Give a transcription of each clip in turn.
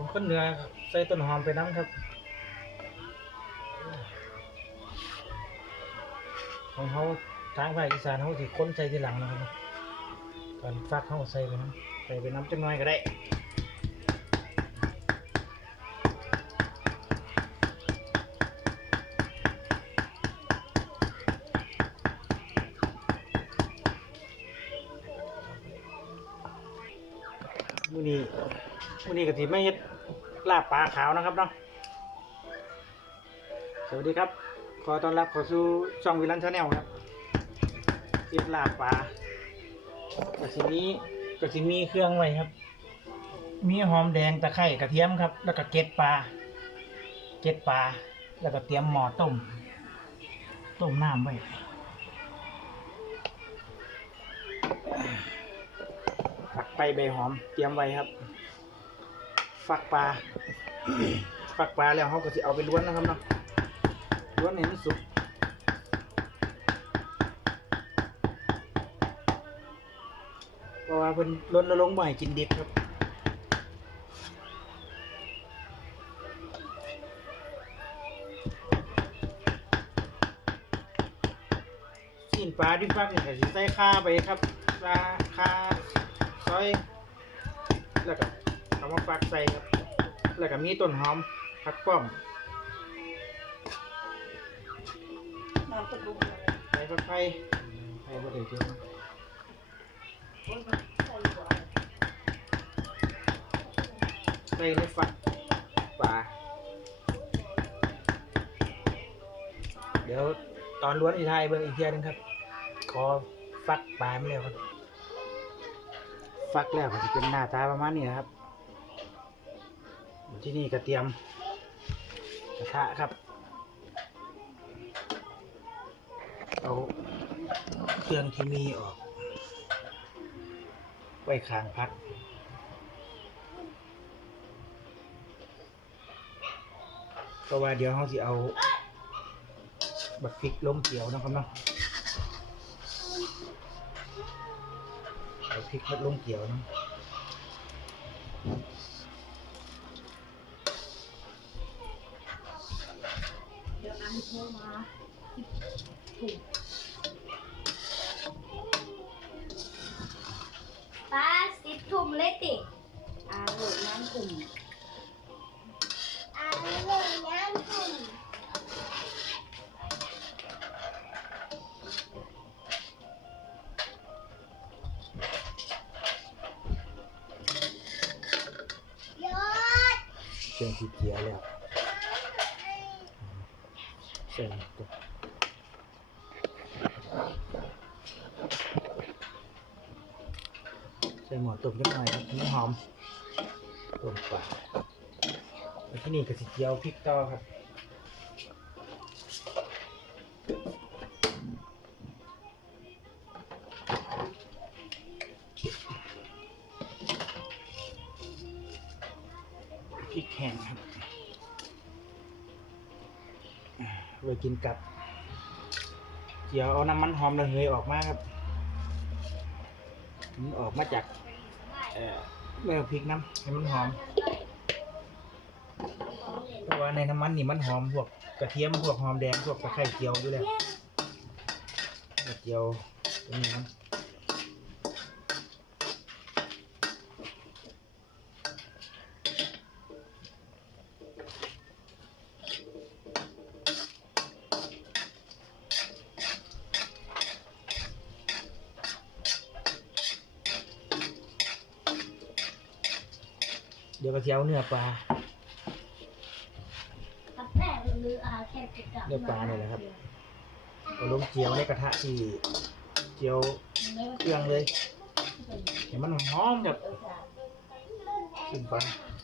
ผมคนเหนือใส่ต้นหอมไปน้ำครับของเขาทางภาคอีสานเขาสิค้นใส่ทีหลังนะครับตอนฟักเขาใส่ไปน้ำใส่ไปน้ำจังน้อยก็ได้ มื้อนี้มื้อนี้ก็สิไม่เฮ็ดลาบปลาขาวนะครับเนาะสวัสดีครับ ขอต้อนรับเข้าสู่ช่องวิลันชาแนลครับเฮ็ดลาบปลาก็สิมีก็สิมีเครื่องไว้ครับ มีหอมแดงตะไคร้กระเทียมครับ แล้วก็เกล็ดปลาเกล็ดปลาแล้วก็เตรียมหม้อต้มต้มน้ำไว้ ไปใบหอมเตรียมไว้ครับ ฝักปลา ฝักปลาแล้วเขาก็จะเอาไปล้วนนะครับเนาะล้วนให้มันสุกเพราะว่าเพิ่นล้นแล้วลงบ่ให้กินดิบครับสิ้นปลาที่ฟักเนี่ยก็สิใส่ข้าไปครับปลาข้า ซอย แล้วก็เอามาฟักใส่ครับ แล้วก็มีต้นหอมผักป้อมน้ำกระดูกไรใส่ผักไผ่ไผ่บ่ได้เจอโอ้ยมันใส่หัวอะใส่ในฝักปลาเดี๋ยวตอนล้วนอีไทยเบิ่งอีกเทียนึงครับ ขอฟักปลาไม่แล้วครับ ฟักแล้วก็จะเป็นหน้าตาประมาณนี้นะครับ ที่นี่ก็เตรียมกระทะครับ เอาเครื่องที่มีออก ไว้ข้างพักเพราะว่าเดี๋ยวเขาสิเอา บักพริกลงเกี่ยวนะครับเนาะ พริกมาลงเกี่ยวเนาะเดี๋ยวอันโทรมาถูกป้าสิบทุ่มเลยติอาโหลดน้ำกลุ่มอ่าเลยน้ำทุ่ม เครื่องที่เกี่ยแล้วเส้นตัวใส่หมอต้มจักหน่อยครับน้ำหอมต้มปลาแล้วที่นี่ก็สิเจียวพริกต่อครับ ริกแห้งครับไว้กินกับ เจียวเอาน้ำมันหอมระเหยออกมาครับมันออกมาจากเอ่อเมื่อพริกน้ำให้มันหอมเพราะว่าในน้ำมันนี่มันหอมพวกกระเทียมพวกหอมแดงพวกตะไคร้เจียวอยู่แล้วเจียวตรงนี้ครับ ดี๋ยวก็เจียวเนื้อปลา ตับแป้งหรืออาแค่ติดกับเนื้อปลาเนี่ยแหละครับ เอาลงเจียวในกระทะที่เจียวเครื่องเลยเห็นมันหอมๆแบบขึ้นปลา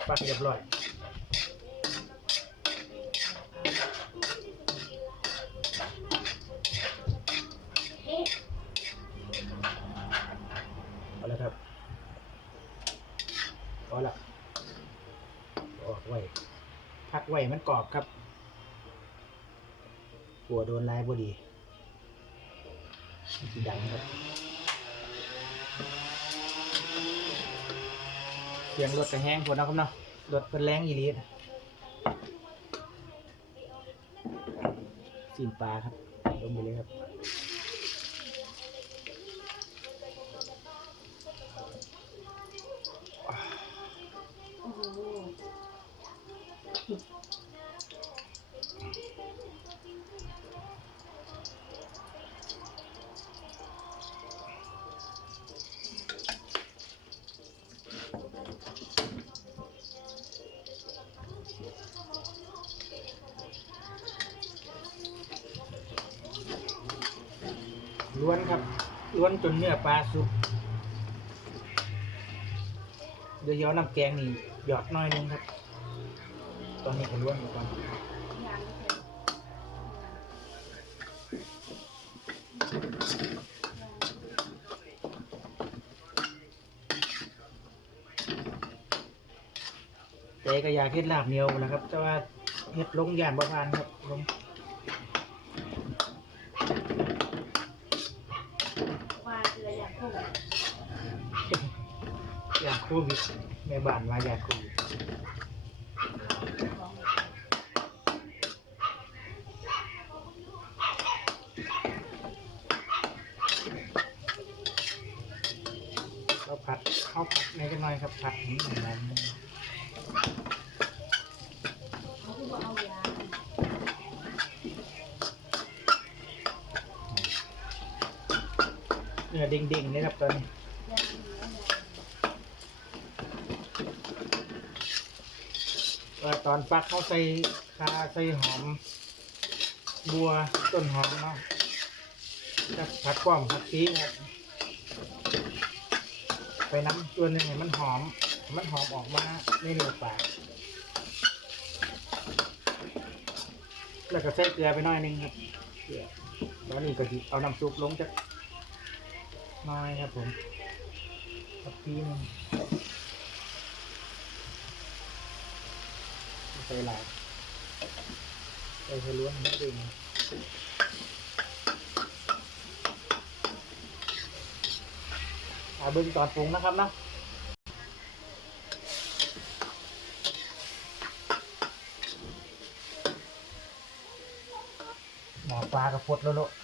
ปักเรียบร้อยเอาแล้วครับพอละออก ไว้พักไว้มันกรอบครับกลัวโดนลายบ่ดีสิดังครับเสียงรถกระแห้งพอนะครับเนาะรถเป็นแรงอีลีนะสีนปลาครับลงไปเลยครับ ล้วนครับล้วนจนเนื้อปลาสุกเดี๋ยวย้อนน้ำแกงนี่หยอดน้อยนึงครับ ตอนนี้ก็ล้วนอยู่ก่อนเคยแต่ก็อยากเฮ็ดลาบเหนียวแหล้วครับ แต่ว่าเฮ็ดลงย่านบ่ทานครับลง ว่าเกลืออย่างโคตร ย่านโค วิดแม่บ้านมายานโควิดเราผัดข้าวผัดในจังหน่อยครับผัดนี้หน่อยนะเขาคือว่าเอายาเนื้อเด้งๆเลยครับตอนนี้ ยาเนื้อ ว่าตอนฟักเขาใส่คาใส่หอม บัวต้นหอมเนาะกับผัดป้อมผัดซีครับไปน้ำตัวหนึงให้มันหอม มันหอมออกมาในเนื้อปลาแล้วก็ใส่เกลือไปหน่อยนึงครับเกลือแล้วนี่ก็สิเอาน้ำซุปลงจากน้อยครับผมผัดซีนึง ใส่หลายใส่เทล้วนนิดนึงอาเบิ่งตอนปรุงนะครับนะหมอปลากระพดแล้วลูกเนื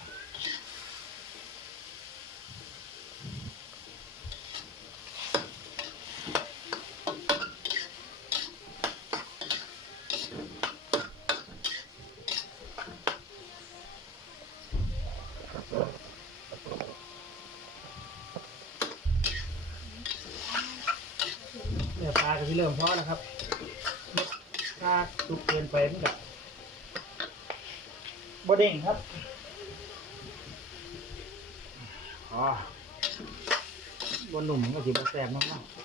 ้อป ลาก็ที่เริ่มพอแล้วครับถ้าสุกเกินไปมันก็บ่เด้งครับอ๋อบนหนุ่มก็สิบ่แสบมากๆ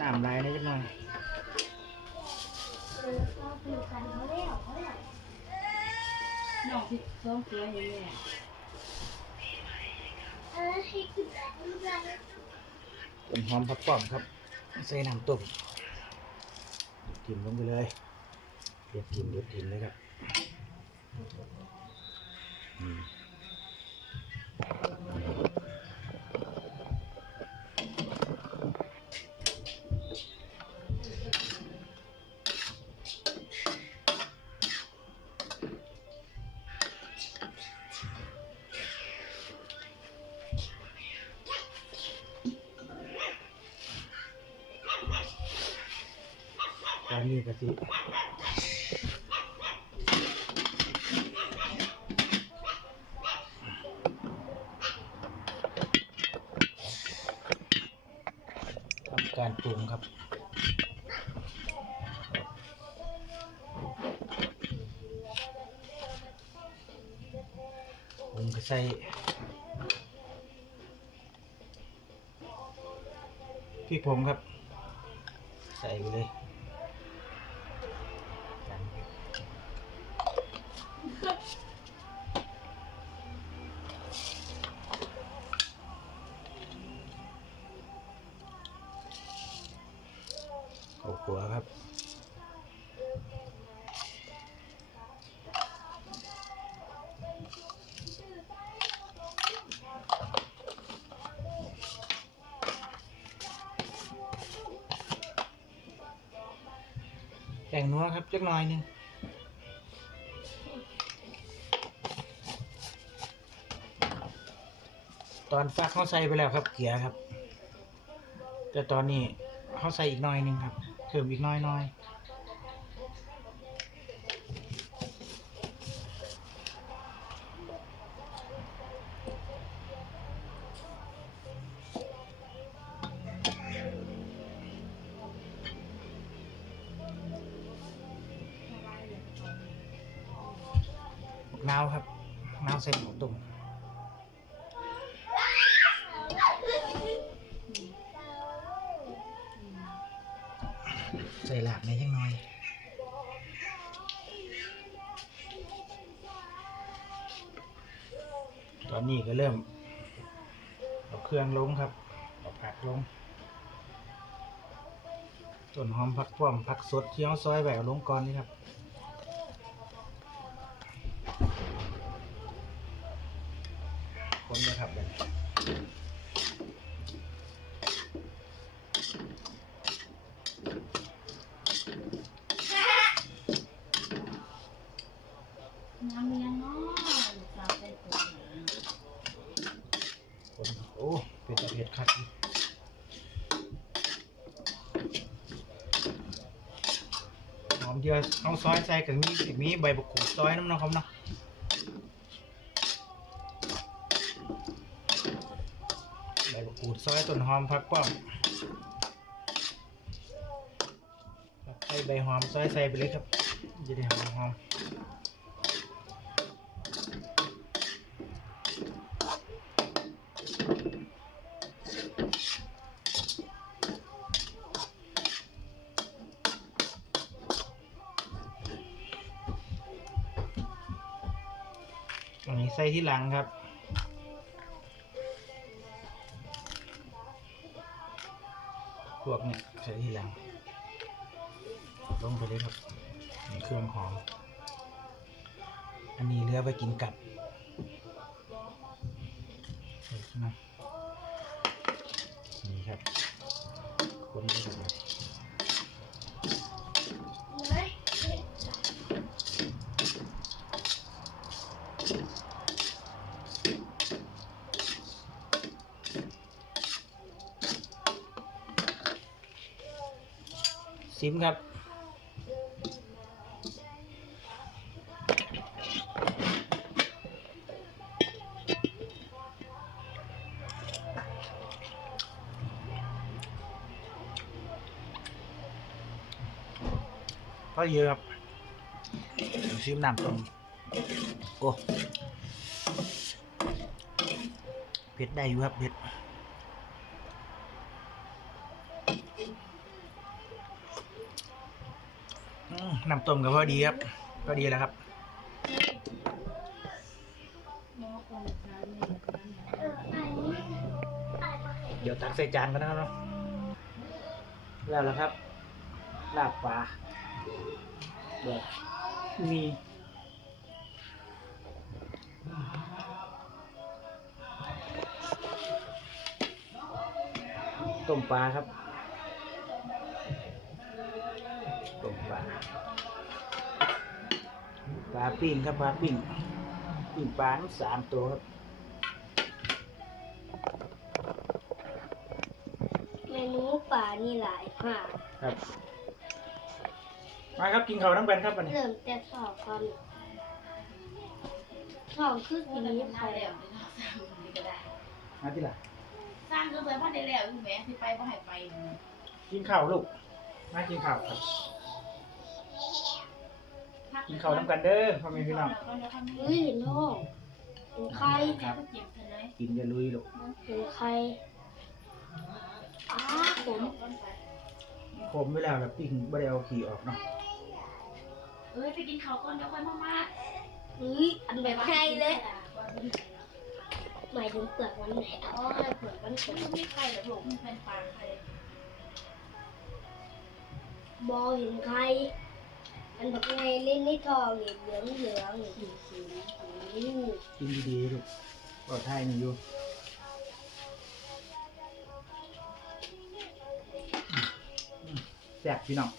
น้ำลายนิดหน่อยเออเขาคือกันเขาเรียกเขาเรียกน้องที่ซ้อมเกลืออย่างนี้ เออให้คือแบบนี้แบบ ต้นหอมผักป้อมครับใส่น้ำต้มกินลงไปเลยเด็ดกินเด็ดกินเลยครับ ก็สิทำการปรุงครับผมก็ใส่พริกผงครับ ใส่ไปเลย งนัวครับจักหน่อยหนึงตอนฟักเขาใส่ไปแล้วครับเกลือครับ แต่ตอนนี้เขาใส่อีกหน่อยหนึงครับเพิ่มอีกน้อยน้อย นาวครับนาวใส่หมูตุ่มใส่หลากในยังน้อยตอนนี้ก็เริ่มเอาเครื่องลงครับเอาผักลงต้นหอมผักป้อมผักสดที่เขาซอยแหววลงก่อนนี่ครับ คนนะครับแบบนี้ น้ำเลี้ยงเนาะลูกสาวได้ตัวหนึ่งคนโอ้เป็นตะเพ็ดคัดอีกหอมเดียวเอาซอยใส่กับมีสิมีใบบักกูดซอยน้ำเนาะครับเนาะใบบักกูดซอยต้นหอมผักป้อมใส่ใบหอมซอยใส่ไปเลยครับจะได้หอมหอม ส่ที่หลังครับ พวกเนี่ยใส่ที่หลัง ลงไปเลยครับมีเครื่องหอม อันนี้เลือไปกินกับใช่ไหมนี่ครับคนไซิมครับ ก็เยอะครับซิมน้ำต้มโอ้เผ็ดได้อยู่ครับเผ็ด อืมน้ำต้มก็พอดีครับพอดีแล้วครับเดี๋ยวตักใส่จานกันนะครับเนาะแล้วแล้วครับลาบปลาแบบมีต้มปลาครับ ปลาปิ้งครับปลาปิ้งปิ้งปลาทั้งสามตัวครับเมนูป่านี่หลายค่ะครับ มาครับกินข้าวน้ำกันครับวันนี้เริ่มแต่สอบก่อนสอบคือพูสีดแต่นี้หน้าค่ะแล้วเลยเนาะสร้างนี่ก็ได้มาที่หลังสร้างก็เลยพ่อได้แล้วอยู่แหมสิไปบ่ให้ไป กินข้าวลูกมากินข้าวครับ กินข้าวน้ำกันเด้อพ่อแม่พี่น้องเฮ้ยเห็นท้องเห็นใครครับจิบเถอะเลยกินอย่าลุยลูกเห็นใครอ้าผมขมไปแล้วแล้วปิ้งบ่ได้เอาขี่ออกเนาะเอ้ยไปกินข้าวก่อนเดี๋ยวค่อยมามาเฮ้ยอันแบบใครเลยหมายถึงเปลือกมันไหนอ๋อเปลือกมันมันไม่ใครหรอกลูกมันเป็นปลาใครบอเห็นใคร อันบักไงเล่นในทองอีเหลืองเหลืองอีกสีสีสีกินดีๆลูกปลอดไทยนี่ยูแซ่บพี่น้อง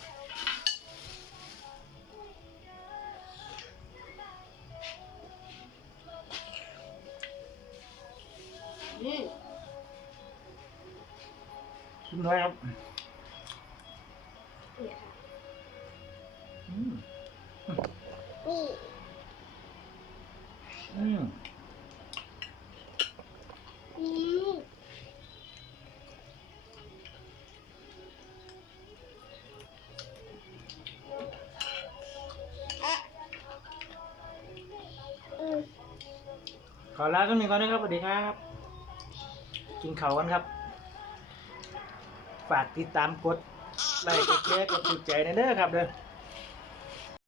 อืม ชิมหน่อยครับ นี่อืมอืมอืมขอลากันหนึ่งก่อนนะครับสวัสดีครับ กินเขาวกันครับ ฝากติดตามกดไลค์กดแชร์กดติดใจในเด้อครับเด้อ